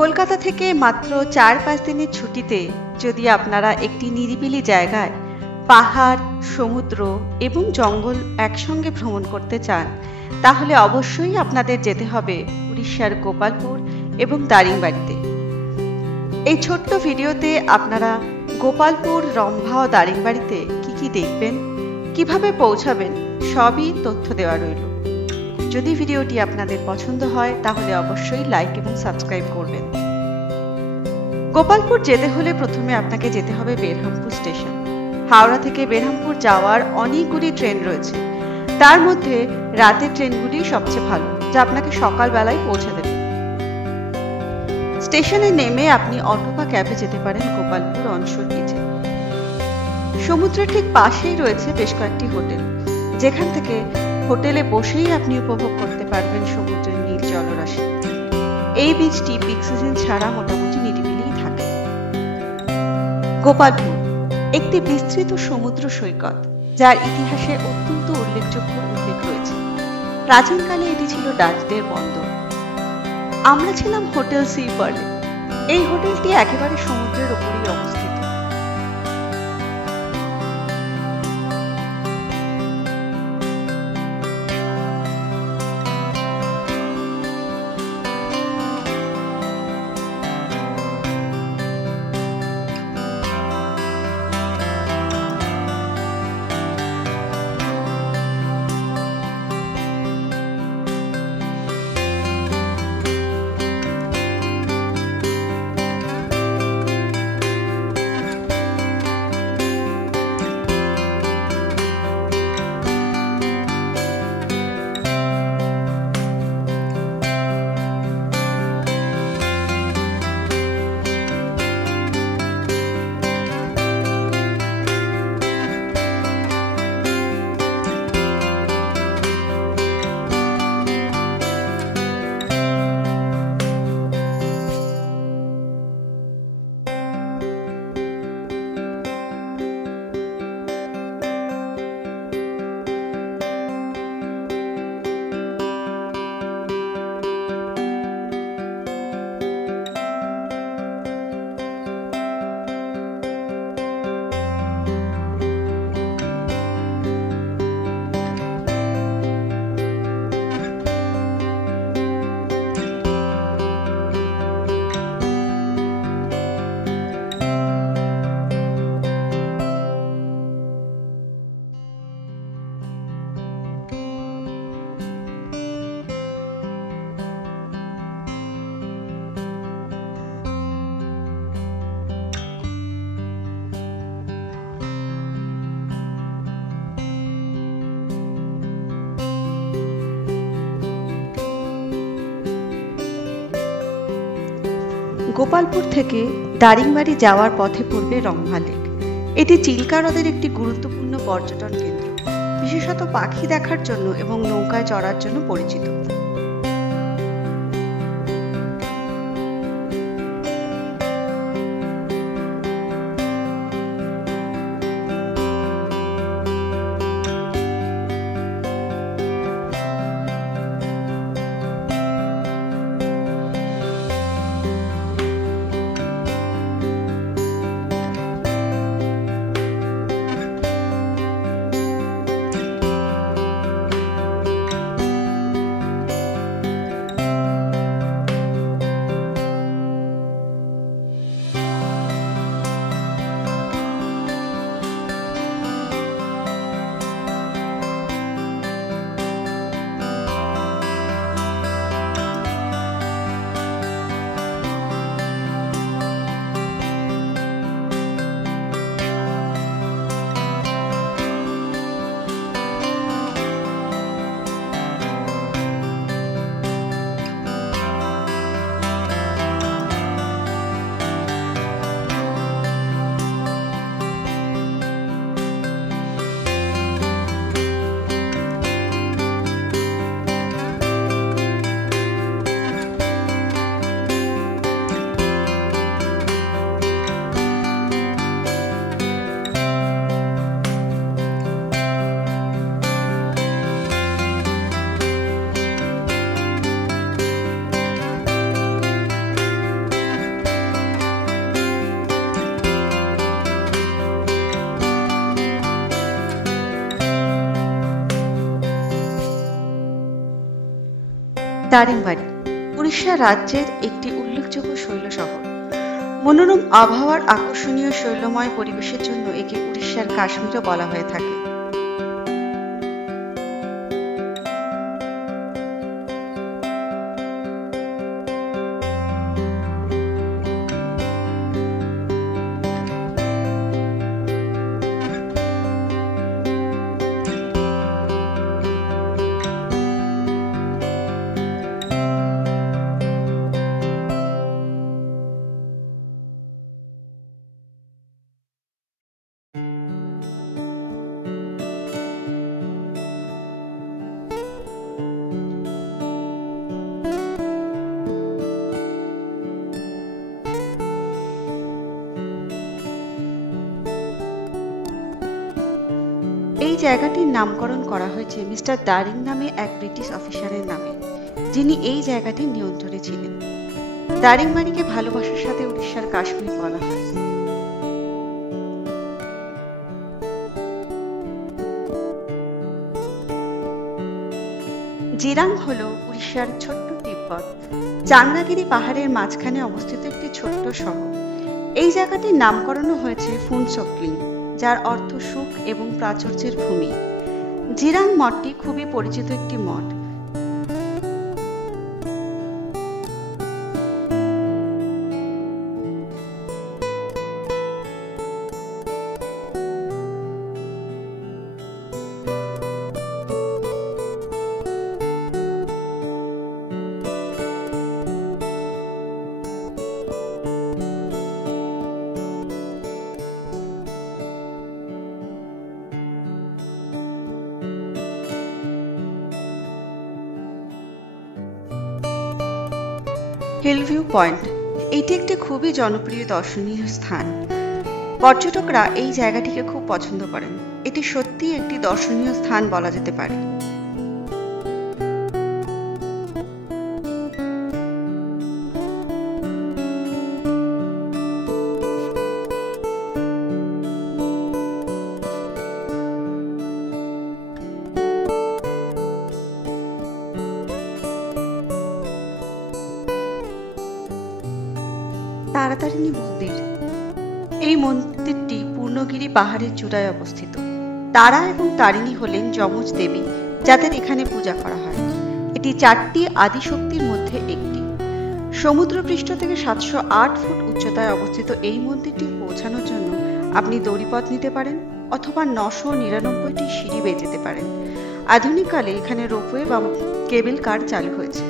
কলকাতা থেকে মাত্র ৪-৫ দিনের ছুটিতে যদি আপনারা একটি নিরিবিলি জায়গায় পাহাড়, সমুদ্র এবং জঙ্গল একসঙ্গে ভ্রমণ করতে চান, তাহলে অবশ্যই আপনাদের যেতে হবে উড়িষ্যার গোপালপুর এবং দারিংবাড়িতে। এই ছোট্ট ভিডিওতে আপনারা গোপালপুর, রম্ভা ও দারিংবাড়িতে কি দেখবেন, কিভাবে পৌঁছাবেন, সবই তথ্য দেওয়া রইল। যদি ভিডিওটি আপনাদের পছন্দ হয় তাহলে অবশ্যই লাইক এবং সাবস্ক্রাইব করবেন। গোপালপুর যেতে হলে প্রথমে আপনাকে যেতে হবে বেরহামপুর স্টেশন। হাওড়া থেকে বেরহামপুর যাওয়ার অনেকগুলি ট্রেন রয়েছে, তার মধ্যে রাতের ট্রেনগুলি সবচেয়ে ভালো, যা আপনাকে সকালবেলায় পৌঁছে দেবে। স্টেশনে নেমে আপনি অটো বা ক্যাবে যেতে পারেন গোপালপুর অনশোর বিচে। সমুদ্রের ঠিক পাশেই রয়েছে বেশ কয়েকটি হোটেল, যেখান থেকে হোটেলে বসেই আপনি উপভোগ করতে পারবেন সমুদ্রের নীল জলরাশি। এই বিচটি পিক সিজন ছাড়া মোটামুটি নিরিবিলিই থাকে। গোপালপুর একটি বিস্তৃত সমুদ্র সৈকত, যার ইতিহাসে অত্যন্ত উল্লেখযোগ্য উল্লেখ রয়েছে। প্রাচীনকালে এটি ছিল ডাচদের বন্দর। আমরা ছিলাম হোটেল সি পার্লে। এই হোটেলটি একেবারে সমুদ্রের উপরেই অবস্থিত। গোপালপুর থেকে দারিংবাড়ি যাওয়ার পথে পড়বে রম্ভা লেক। এটি চিল্কা হ্রদের একটি গুরুত্বপূর্ণ পর্যটন কেন্দ্র, বিশেষত পাখি দেখার জন্য এবং নৌকায় চড়ার জন্য পরিচিত। দারিংবাড়ি উড়িষ্যা রাজ্যের একটি উল্লেখযোগ্য শৈল শহর। মনোরম আবহাওয়ার আকর্ষণীয় শৈলময় পরিবেশের জন্য একে উড়িষ্যার কাশ্মীরও বলা হয়ে থাকে। এই জায়গাটির নামকরণ করা হয়েছে মিস্টার দারিং নামে এক ব্রিটিশ অফিসারের নামে, যিনি এই জায়গাটির নিয়ন্ত্রণে ছিলেন। দারিংবাড়িকে ভালোবাসার সাথে উড়িষ্যার কাশ্মীর বলা হয়। জিরাং হল উড়িষ্যার ছোট্ট তিব্বত চাংরাগিরি পাহাড়ের মাঝখানে অবস্থিত একটি ছোট্ট শহর। এই জায়গাটির নামকরণও হয়েছে ফুনচোকলিং, যার অর্থ সুখ এবং প্রাচুর্যের ভূমি। জিরাং মঠটি খুবই পরিচিত একটি মঠ। হিলভিউ পয়েন্ট এটি একটি খুবই জনপ্রিয় দর্শনীয় স্থান। পর্যটকরা এই জায়গাটিকে খুব পছন্দ করেন। এটি সত্যিই একটি দর্শনীয় স্থান বলা যেতে পারে। তারাতারিণী মন্দির এই মন্দিরটি পূর্ণগিরি পাহাড়ের চূড়ায় অবস্থিত। তারা এবং তারিণী হলেন যমজ দেবী, যাদের এখানে পূজা করা হয়। এটি 4টি আদিশক্তির মধ্যে একটি। সমুদ্রপৃষ্ঠ থেকে 708 ফুট উচ্চতায় অবস্থিত এই মন্দিরটি পৌঁছানোর জন্য আপনি দড়িপথ নিতে পারেন অথবা 999টি সিঁড়ি বেয়ে যেতে পারেন। আধুনিককালে এখানে রোপওয়ে বা কেবল কার চালু হয়েছে।